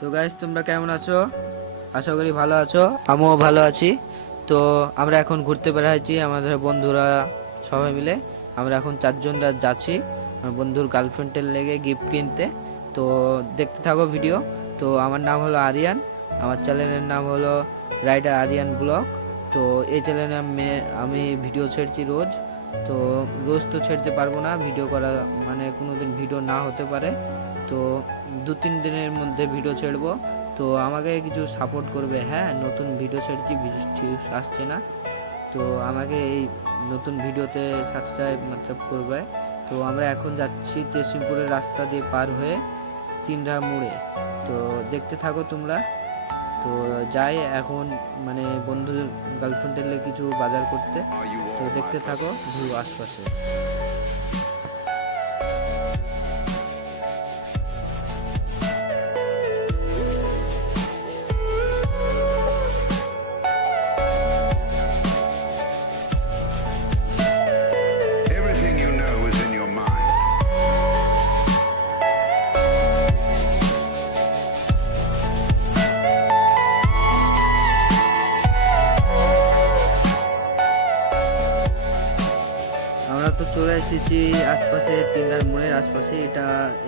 তো গাইস, তোমরা কেমন আছো? আশা করি ভালো আছো। আমিও ভালো আছি। তো আমরা এখন ঘুরতে বেরোচ্ছি আমাদের বন্ধুরা সবাই মিলে। আমরা এখন চারজন যাচ্ছি আমার বন্ধুর গার্লফ্রেন্ডের লেগে গিফট কিনতে। তো দেখতে থাকো ভিডিও। তো আমার নাম হলো আরিয়ান, আমার চ্যানেলের নাম হলো রাইডার আরিয়ান ব্লগ। তো এই চ্যানেলে আমি ভিডিও ছেড়ছি রোজ। তো রোজ তো ছেড়তে পারবো না, ভিডিও করা মানে কোনো দিন ভিডিও না হতে পারে। তো 2-3 দিনের মধ্যে ভিডিও ছেড়বো। তো আমাকে কিছু সাপোর্ট করবে, হ্যাঁ। নতুন ভিডিও ছেড়েছি, ভিউজ আসছে না। তো আমাকে এই নতুন ভিডিওতে সাবস্ক্রাইব করবে। তো আমরা এখন যাচ্ছি তেসিমপুরের রাস্তা দিয়ে পার হয়ে তিনরা মোড়ে। তো দেখতে থাকো তোমরা। তো যাই এখন মানে বন্ধুর গার্লফ্রেন্ডের কিছু বাজার করতে। তো দেখতে থাকো ভিউ আশপাশে। Everything you know is in your mind. আমরা তো চলে এসেছি আশপাশে, তিনটার মোড়ের আশপাশে।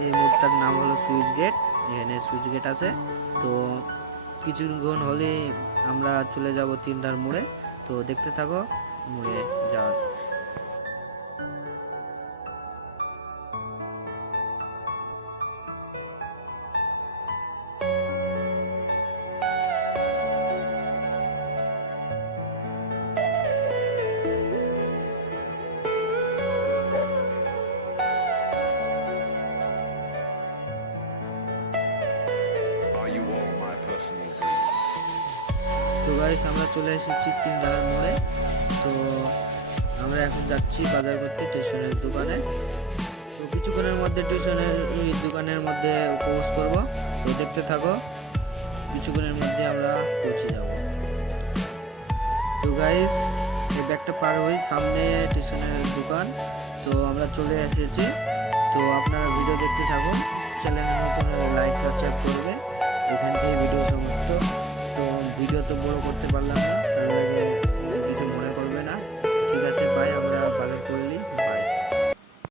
এই মোড়টার নাম হলো সুইচ গেট। এখানে সুইচ গেট আছে। তো কিছুক্ষণ হলে আমরা চলে যাব তিনটার মোড়ে। তো দেখতে থাকো মোড়ে যাওয়ার। Are you all my personal dreams? তো গাইস, আমরা চলে এসেছি তিনটার মোড়ে। তো আমরা এখন যাচ্ছি বাজার করতে স্টেশনের দোকানে। তো কিছুক্ষণের মধ্যে স্টেশনের দোকানের মধ্যে উপভোগ করব। তো দেখতে থাকো, কিছুক্ষণের মধ্যে আমরা পৌঁছে যাব। তো গাইস, এই ব্যাগটা পার হই সামনে স্টেশনের দোকান। তো আমরা চলে এসেছি। তো আপনারা ভিডিও দেখতে থাকুন। চ্যানেলের নতুন লাইক সাবস্ক্রাইব করবে। এখান থেকে ভিডিও সমাপ্ত। তো ভিডিও তো বড় করতে পারলাম না, তার লাগে